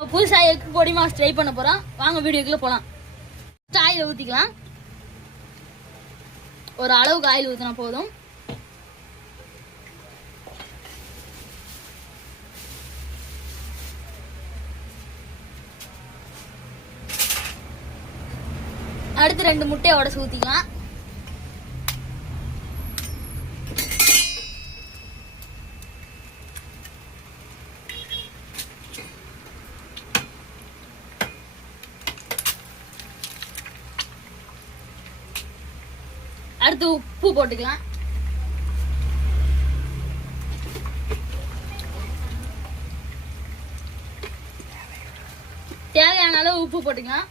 புதுசா எக் பொடி mass try பண்ண போறோம். வாங்க வீடியோக்குள்ள போலாம். ஆயில் ஊத்திக்கலாம். ஒரு அளவுக்கு ஆயில் ஊத்தினா போதும். அடுத்து 2 முட்டையை உடைச்சு ஊத்திக்கலாம். அடுத்து உப்பு போட்டுக்கலாம். தேவையான அளவு உப்பு போட்டுக்கலாம்.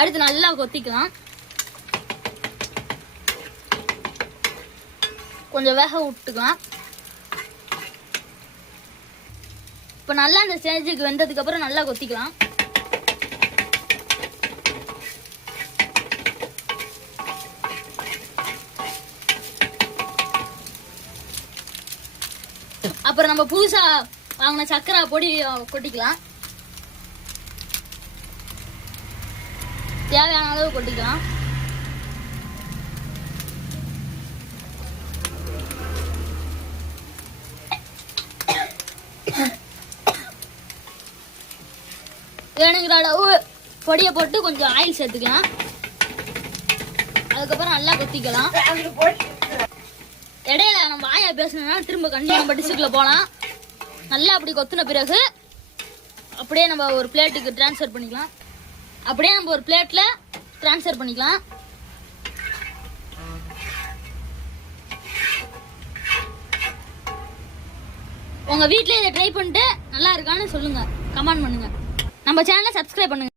அடுத்து நல்லா கொத்திக்கலாம். கொஞ்சம் வேக விட்டுக்கலாம். இப்ப நல்லா இந்த ஸ்டேஜுக்கு வெந்ததுக்கு அப்புறம் நல்லா கொத்திக்கலாம். அப்புறம் நம்ம புதுசா வாங்கின சக்கரை பொடி கொட்டிக்கலாம். தேவையான அளவு கொட்டிக்கலாம். வேணுங்கிற அளவு பொடியை போட்டு கொஞ்சம் ஆயில் சேர்த்துக்கலாம். அதுக்கப்புறம் நல்லா கொத்திக்கலாம். இடையில நம்ம வாயா பேசணும்னா திரும்ப கண்டிப்பா நம்ம டிஷ்ஷுக்குள்ள போகலாம். நல்லா அப்படி கொத்தின பிறகு அப்படியே நம்ம ஒரு பிளேட்டுக்கு டிரான்ஸ்ஃபர் பண்ணிக்கலாம். அப்படியே நம்ம ஒரு பிளேட்ல டிரான்ஸ்ஃபர் பண்ணிக்கலாம். உங்க வீட்லயே இதை ட்ரை பண்ணிட்டு நல்லா இருக்கான்னு சொல்லுங்க, கமெண்ட் பண்ணுங்க. நம்ம சேனலை சப்ஸ்கிரைப் பண்ணுங்க.